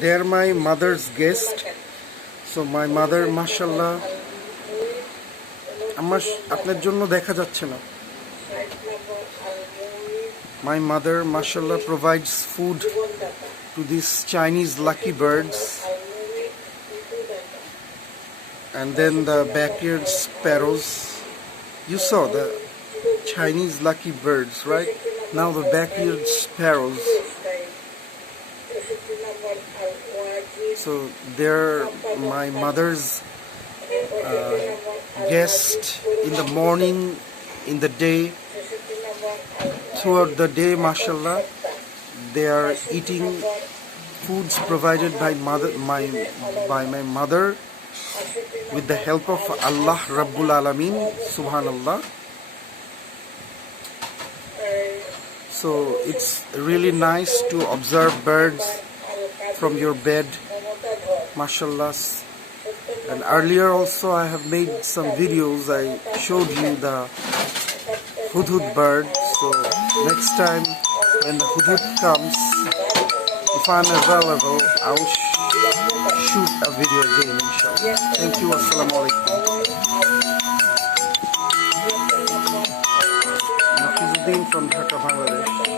They are my mother's guest. So my mother, mashallah, আমার আপনার জন্য দেখা যাচ্ছে না. My mother, mashallah, provides food to these Chinese lucky birds. And then the backyard sparrows. You saw the Chinese lucky birds, right? Now the backyard sparrows. So they're my mother's guest in the morning, in the day, throughout the day, mashallah. They are eating foods provided by my mother with the help of Allah Rabbul Alameen, Subhanallah. So it's really nice to observe birds from your bed, mashallah. And earlier also I have made some videos. I showed you the hudhud bird. So next time when the hudhud comes, if I'm available, I will shoot a video again, inshallah. Thank you. Assalamu alaikum. Nafizuddin from Dhaka, Bangladesh.